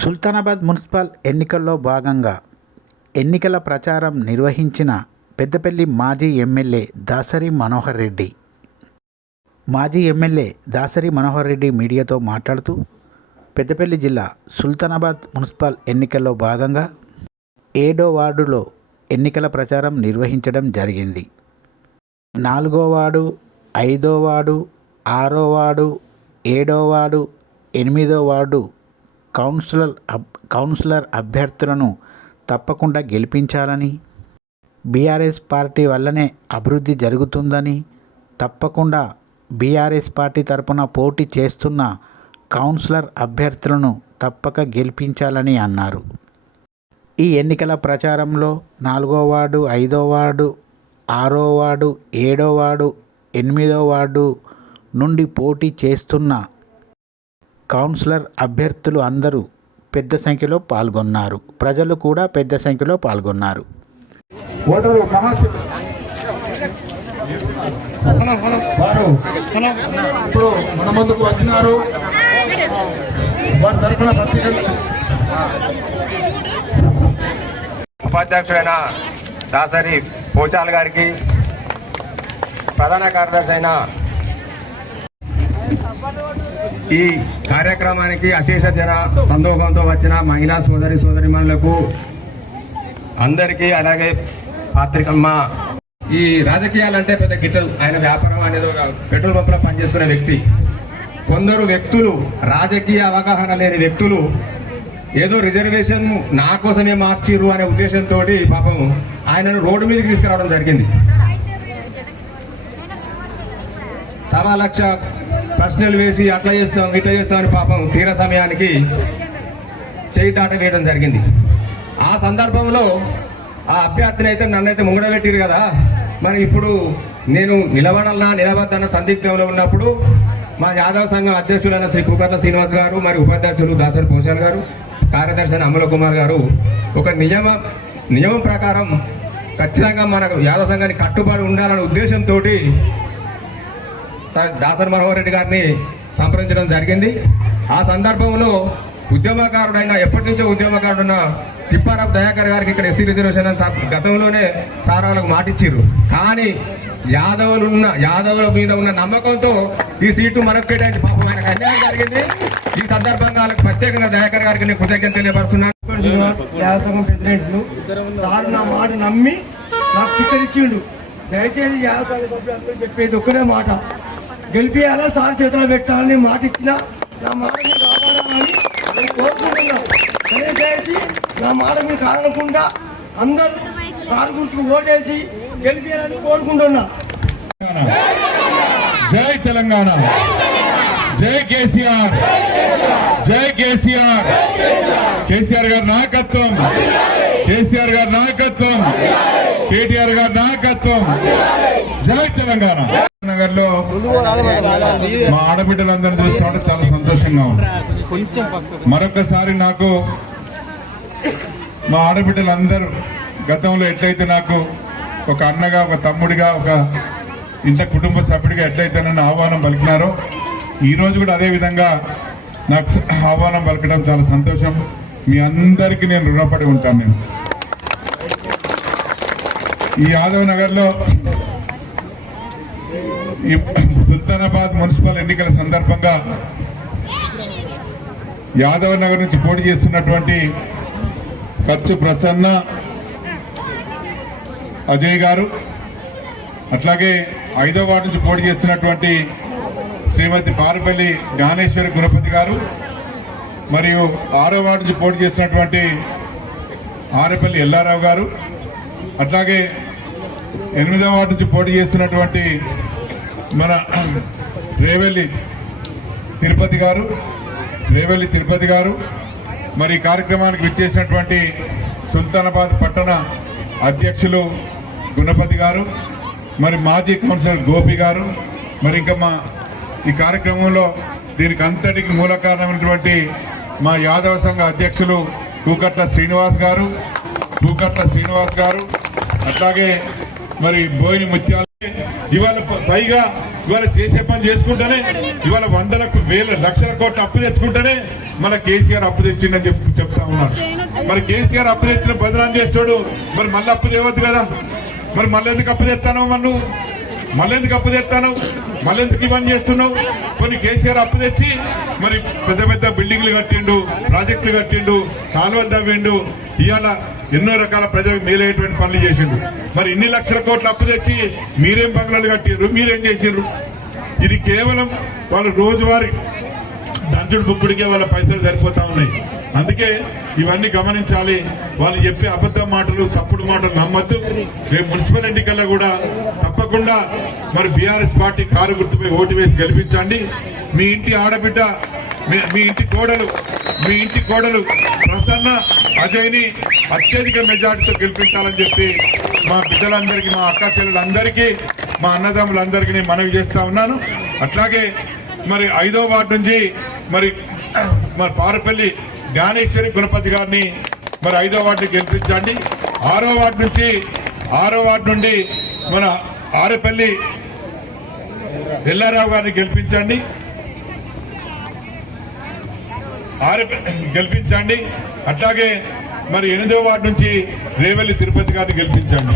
Sultanabad municipal ఎన్నికల్లో భాగంగా ఎన్నికల ప్రచారం నిర్వహించిన పెద్దపల్లి మాజీ ఎమ్మెల్యే దాసరి మనోహర్ రెడ్డి. మాజీ ఎమ్మెల్యే దాసరి మనోహర్ రెడ్డి మీడియాతో మాట్లాడుతూ పెద్దపల్లి జిల్లా సుల్తానాబాద్ మున్సిపల్ ఎన్నికల్లో భాగంగా 7వ వార్డులో ఎన్నికల ప్రచారం నిర్వహించడం జరిగింది. 4వ వార్డు, 5వ వార్డు, 6వ వార్డు, 7వ వార్డు, 8వ వార్డు కౌన్సిలర్ అభ్యర్థులను తప్పకుండా గెలిపించాలని, బీఆర్ఎస్ పార్టీ వల్లనే అభివృద్ధి జరుగుతుందని, తప్పకుండా బీఆర్ఎస్ పార్టీ తరపున పోటీ చేస్తున్న కౌన్సిలర్ అభ్యర్థులను తప్పక గెలిపించాలని అన్నారు. ఈ ఎన్నికల ప్రచారంలో 4వ వార్డు, 5వ వార్డు, 6వ వార్డు, 7వ వార్డు, 8వ వార్డు నుండి పోటీ చేస్తున్న కౌన్సిలర్ అభ్యర్థులు అందరూ పెద్ద సంఖ్యలో పాల్గొన్నారు. ప్రజలు కూడా పెద్ద సంఖ్యలో పాల్గొన్నారు. ఉపాధ్యక్షుడైన దాసరి పోచాల్ గారికి, ప్రధాన కార్యదర్శి అయిన ఈ కార్యక్రమానికి అశేష జన సందోహంతో వచ్చిన మహిళా సోదరిమణులకు అందరికీ, అలాగే పాత్రికమ్మ, ఈ రాజకీయాలంటే పెద్ద గిట్టలు. ఆయన వ్యాపారం అనేది ఒక పెట్రోల్ పంపులో పనిచేస్తున్న వ్యక్తి. కొందరు వ్యక్తులు, రాజకీయ అవగాహన లేని వ్యక్తులు ఏదో రిజర్వేషన్ నా కోసమే మార్చిర్రు అనే ఉద్దేశంతో పాపం ఆయనను రోడ్డు మీదకి తీసుకురావడం జరిగింది. 1,00,000 ప్రశ్నలు వేసి అట్లా చేస్తాం ఇట్లా చేస్తామని పాపం తీర సమయానికి చేయి దాట వేయడం జరిగింది. ఆ సందర్భంలో ఆ అభ్యర్థిని అయితే నన్నైతే ముంగడబెట్టిరు కదా, మరి ఇప్పుడు నేను నిలబడన్న సందిగ్ధంలో ఉన్నప్పుడు మా యాదవ్ సంఘం అధ్యక్షులైన శ్రీ కుకట్ల శ్రీనివాస్ గారు, మరి ఉపాధ్యక్షులు దాసరి పోషాల్ గారు, కార్యదర్శి అమల కుమార్ గారు ఒక నియమం ప్రకారం ఖచ్చితంగా మన యాదవ్ సంఘానికి కట్టుబడి ఉండాలనే ఉద్దేశంతో దాసరి మనోహర్ రెడ్డి గారిని సంప్రదించడం జరిగింది. ఆ సందర్భంలో ఉద్యమకారుడైన, ఎప్పటి నుంచో ఉద్యమకారుడున్న తిప్పారావు దయాకర్ గారికి ఇక్కడ ఎస్సీ రిజర్వేషన్ గతంలోనే సార్ వాళ్ళకు మాటిచ్చారు. కానీ యాదవుల మీద ఉన్న నమ్మకంతో ఈ సీటు మనకు కేటాయించి పాపం ఆయనకు అన్యాయం జరిగింది. ఈ సందర్భంగా వాళ్ళకి ప్రత్యేకంగా దయాకర్ గారికి నేను కృతజ్ఞత తెలియపరుస్తున్నాను. ప్రెసిడెంట్లు సార్ నా మాట నమ్మి నాకు టికెట్ ఇచ్చిండు. దయచేసి యాదవ్ చెప్పేది ఒక్కనే మాట, గెలిపియాలా సార్ చేతిలో పెట్టాలని మాట ఇచ్చిన నా మాట మీరు కాపాడాలని నేను కోరుకుంటున్నా. దయచేసి నా మాట మీరు కాదనకుండా అందరూ సార్ గుర్తుకు ఓటేసి గెలిపియాలని కోరుకుంటున్నా. జై తెలంగాణ, జై కేసీఆర్, జై కేసీఆర్, కేసీఆర్ గారి నాయకత్వం, కేసీఆర్ గారి నాయకత్వం, కేటీఆర్ గారి నాయకత్వం, జై తెలంగాణ. నగర్ లో మా ఆడబిడ్డలందరినీ చూస్తుంటే చాలా సంతోషంగా ఉంది. మరొకసారి నాకు మా ఆడబిడ్డలందరూ గతంలో ఎట్లయితే నాకు ఒక అన్నగా, ఒక తమ్ముడిగా, ఒక ఇంత కుటుంబ సభ్యుడిగా ఎట్లయితే నన్ను ఆహ్వానం పలికినారో, ఈ రోజు కూడా అదే విధంగా నాకు ఆహ్వానం పలకడం చాలా సంతోషం. మీ అందరికీ నేను రుణపడి ఉంటాను. నేను ఈ యాదవ్ నగర్ లో ఈ సుల్తానాబాద్ మున్సిపల్ ఎన్నికల సందర్భంగా యాదవ్ నగర్ నుంచి పోటీ చేస్తున్నటువంటి ఖర్చు ప్రసన్న అజయ్ గారు, అట్లాగే 5వ వార్డు నుంచి పోటీ చేస్తున్నటువంటి శ్రీమతి పారుపల్లి జ్ఞానేశ్వరి గుణపతి గారు, మరియు 6వ వార్డు నుంచి పోటీ చేస్తున్నటువంటి ఆరేపల్లి ఎల్లారావు గారు, అట్లాగే 8వ వార్డు నుంచి పోటీ చేస్తున్నటువంటి మన రేవెల్లి తిరుపతి గారు, మరి ఈ కార్యక్రమానికి విచ్చేసినటువంటి సుల్తానాబాద్ పట్టణ అధ్యక్షులు గుణపతి గారు, మరి మాజీ కౌన్సిలర్ గోపి గారు, మరి ఇంకా మా ఈ కార్యక్రమంలో దీనికి అంతటికి మూల కారణమైనటువంటి మా యాదవ సంఘ అధ్యక్షులు కూకట్ల శ్రీనివాస్ గారు, అట్లాగే మరి బోయిని ముత్యాలు, ఇవాళ పైగా ఇవాళ చేసే పని చేసుకుంటేనే ఇవాళ వందలకు వేల లక్షల కోట్ల అప్పు తెచ్చుకుంటేనే మన కేసీఆర్ అప్పు తెచ్చిందని చెప్తా ఉన్నారు. మరి కేసీఆర్ అప్పు తెచ్చిన బదనాన్ని చేస్తాడు, మరి మళ్ళీ అప్పు తేవద్దు కదా. మరి మళ్ళీ ఎందుకు అప్పు తెస్తాను మన్ను, మళ్ళీ ఎందుకు అప్పు తెస్తాను, మళ్ళీ ఎందుకు ఇవన్నీ చేస్తున్నావు? కొన్ని కేసీఆర్ అప్పు తెచ్చి మరి పెద్ద పెద్ద బిల్డింగ్లు కట్టిండు, ప్రాజెక్టులు కట్టిండు, కాలువలు తవ్విండు, ఇవాళ ఎన్నో రకాల ప్రజలకు మేలైనటువంటి పనులు చేసిండు. మరి ఇన్ని లక్షల కోట్ల అప్పు తెచ్చి మీరేం బంగ్లాలు కట్టిండ్రు, మీరేం చేసిండ్రు? ఇది కేవలం వాళ్ళు రోజువారీ దంచుడు బుక్కుడికే వాళ్ళ పైసలు సరిపోతా ఉన్నాయి. అందుకే ఇవన్నీ గమనించాలి. వాళ్ళు చెప్పే అబద్ధ మాటలు, తప్పుడు మాటలు నమ్మద్దు. రేపు మున్సిపల్ ఎన్నికల్లో కూడా తప్పకుండా మరి బీఆర్ఎస్ పార్టీ కారు గుర్తుపై ఓటు వేసి గెలిపించండి. మీ ఇంటి ఆడబిడ్డ, మీ ఇంటి కోడలు ప్రసన్న అజయ్ని అత్యధిక మెజార్టీతో గెలిపించాలని చెప్పి మా బిడ్డలందరికీ, మా అక్క చెల్లెలందరికీ, మా అన్నదమ్ములందరికీ నేను మనవి చేస్తా ఉన్నాను. అట్లాగే మరి 5వ వార్డు నుంచి మరి పారుపల్లి జ్ఞానేశ్వరి గుణపతి గారిని మరి 5వ వార్డు గెలిపించండి. 6వ వార్డు నుండి మన ఆరేపల్లి ఎల్లారావు గారిని గెలిపించండి. అట్లాగే మరి 8వ వార్డు నుంచి రేవెల్లి తిరుపతి గారిని గెలిపించండి.